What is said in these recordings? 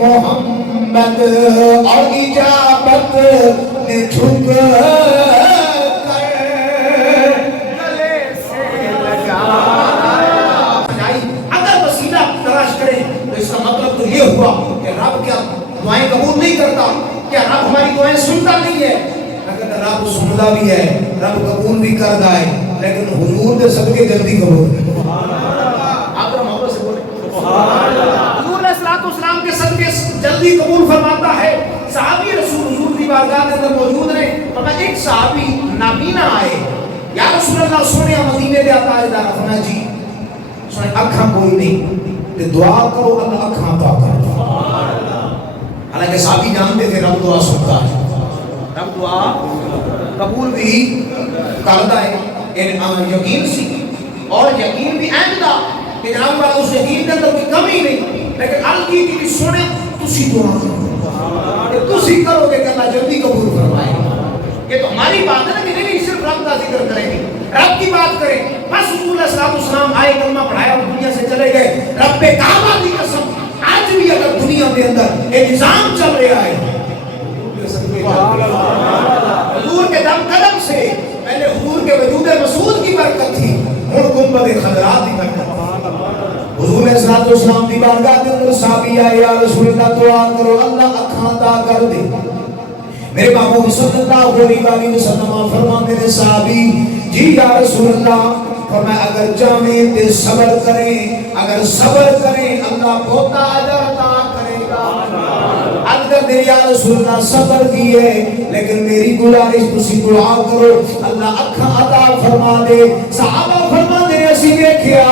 محمد اور اجابت نے جھک اس کا مطلب تو یہ ہوا کہ رب کیا دعائیں قبول نہیں کرتا؟ کیا رب ہماری دعائیں سنتا نہیں ہے؟ اگر رب سنتا بھی ہے، رب قبول بھی کرتا ہے، لیکن حضور دے صدقے جلدی قبول آپ محبت سے بولیں حضور علیہ السلام کے صدقے جلدی قبول فرماتا ہے۔ صحابی رسول حضور کی بارگاہ کے اندر موجود رہے، فرمایا ایک صحابی نابینا آئے، یا رسول اللہ سونے مدینے دے آتا ہے دارا فرمایا جی سونے اکھاں کوئی نہیں، دعا کرو اللہ اکھاں عطا کرتا۔ حالانکہ صحابی جانتے تھے رب دعا سنتا ہے، رب دعا قبول بھی کرتا ہے، یقین سی اور یقین بھی اہم تھا کہ جناب والا اس یقین کے اندر کوئی کمی نہیں، لیکن عرض کی کہ سونے تسی دعا کرو، تسی کرو گے کہ اللہ جلدی قبول فرمائے گا۔ یہ تو ہماری بات ہے نا کہ نہیں صرف رب کا ذکر کریں گے، رب کی بات کریں۔ بس حضور علیہ السلام آئے، کلمہ پڑھایا اور دنیا سے چلے گئے۔ رب کعبہ کی قسم آج بھی اگر دنیا کے اندر ایک نظام چل رہا ہے حضور کے دم قدم سے، پہلے حضور کے وجود مسعود کی برکت تھی، ہن گنبد خضرا کی برکت۔ حضور علیہ السلام کی بارگاہ کے اندر صحابی آئے، یا رسول اللہ دعا کرو اللہ اکھاں عطا کر دے۔ میرے محبوب صلی اللہ علیہ وسلم فرماتے ہیں صحابی جی یا رسول اللہ، فرمایا اگر جامع تے صبر کریں، اگر صبر کریں اللہ بہت اجر عطا کرے گا۔ اگر میرے یا رسول اللہ صبر کیے، لیکن میری گزارش تسی دعا کرو اللہ اکھاں عطا فرما دے۔ صحابہ فرماتے ہیں اسی دیکھیا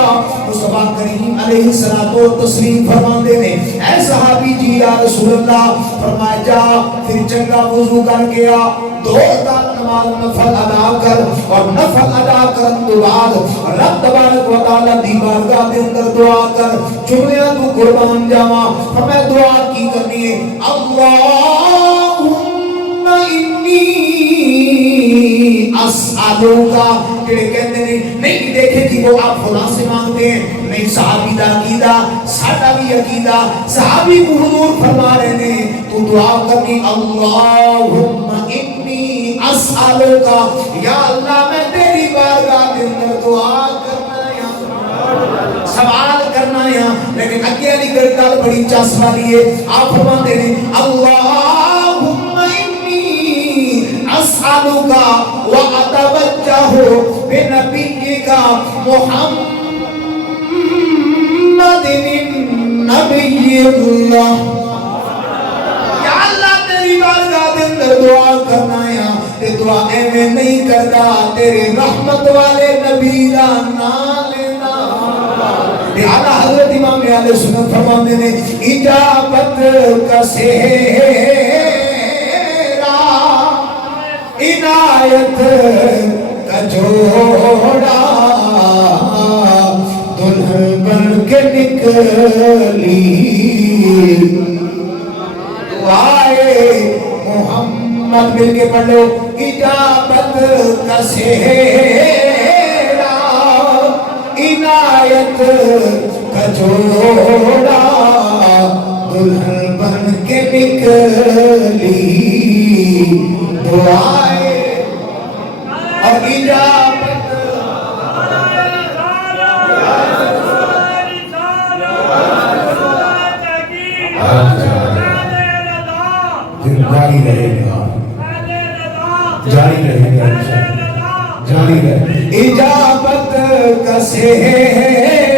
مصطفیٰ کریم علیہ الصلوۃ والتسلیم فرماتے ہیں اے صحابی جی یا رسول اللہ، فرمایا جا پھر چنگا وضو کر کے آ، دو رکعت نماز نفل ادا کر، اور نفل ادا کرن تو بعد رب تبارک و تعالی دی بارگاہ دے اندر دعا کر، جملیاں تو قربان جاواں۔ ہمیں دعا کی کرنی ہے اللہم انی اسألوکا، کہ کہتے ہیں نہیں دیکھیں جی وہ آپ خدا سے مانگتے ہیں، نہیں صحابی دا عقیدہ ساڈا بھی عقیدہ، صحابی کو حضور فرما رہے ہیں تو دعا کرنی اللہم انی اسألوکا، یا اللہ میں تیری بارگاہ کے اندر دعا کرنا یا سوال کرنا یا، لیکن اگے علی گل بڑی چس والی ہے، آپ فرماتے ہیں اللہم اسألوکا واتوجہ بنبیک محمد النبی اللہ، یا اللہ تیری بارگاہ کے اندر دعا کرنا یا تے دعا ایویں نہیں کرتا، تیرے رحمت والے نبی دا نام لینا۔ اعلیٰ حضرت امام اہل سنت فرماتے ہیں اجابت کا سہرا عنایت کا جوڑا، دلہن بن کے نکلی دعائے محمد، مل کے پڑھ لو اجابت کا سہرا عنایت کا جوڑا، دلہن بن کے نکلی دعائے اور اجابت۔ جاری رہے گا، جاری رہے گا، جاری رہے۔ اجابت کا سہرا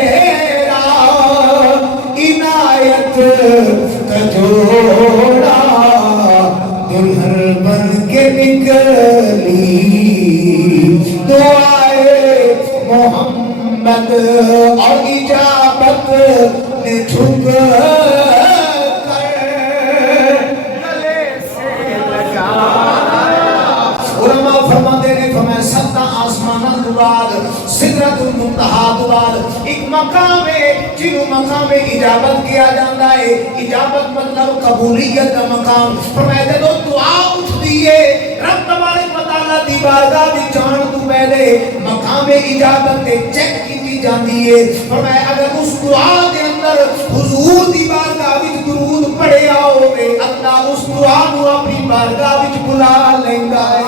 عنایت کا جوڑا، دلہن بن کے نکلی دعائے محمد، اور اجابت نے جھک سدرۃ المنتہا تو بعد ایک مقام ہے جنہوں مقام اجابت کیا جاتا ہے۔ اجابت مطلب قبولیت کا مقام۔ فرمایا جدو دعا اٹھتی ہے رب تبارک و تعالیٰ دی بارگاہ دی جان تو پہلے مقام اجابت چیک کی جاتی ہے۔ فرمایا اگر اس دعا کے اندر حضور دی بارگاہ وچ درود پڑھے بارگاہ وچ بلا لیندا ہے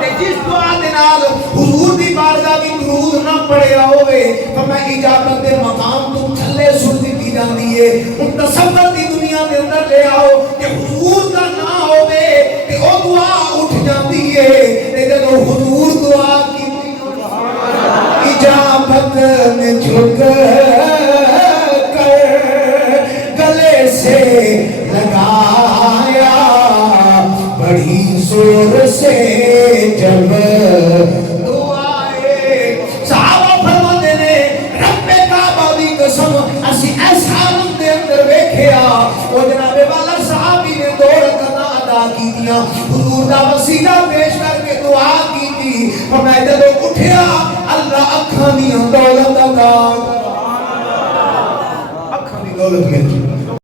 تے جس دعا دے نال حضور دی بارگاہ وچ درود نہ پڑھیا ہوئے فرمایا اجابت دے مقام تو تھلے سٹ دتی جاندی ہے ہن تصور دی دنیا دے اندر لے آؤ کہ حضور دا نہ ہوے تے او دعا اٹھ جاندی ہے تے جدوں حضور دعا کیتی اجابت نے جھک گلے سے لگایا بڑی زور سے جب دعائے صحابہ فرماتے نے رب کعبہ دی قسم اسی ایسا عالم دے اندر ویکھیا او جناب والا صحابی نے دو رکعتاں ادا کیتیاں حضور دا وسیلہ پیش کر کے دعا کیتی فرمایا جدوں اٹھیا اللہ اکھاں دی دولت عطا اکھاں دی دولت میں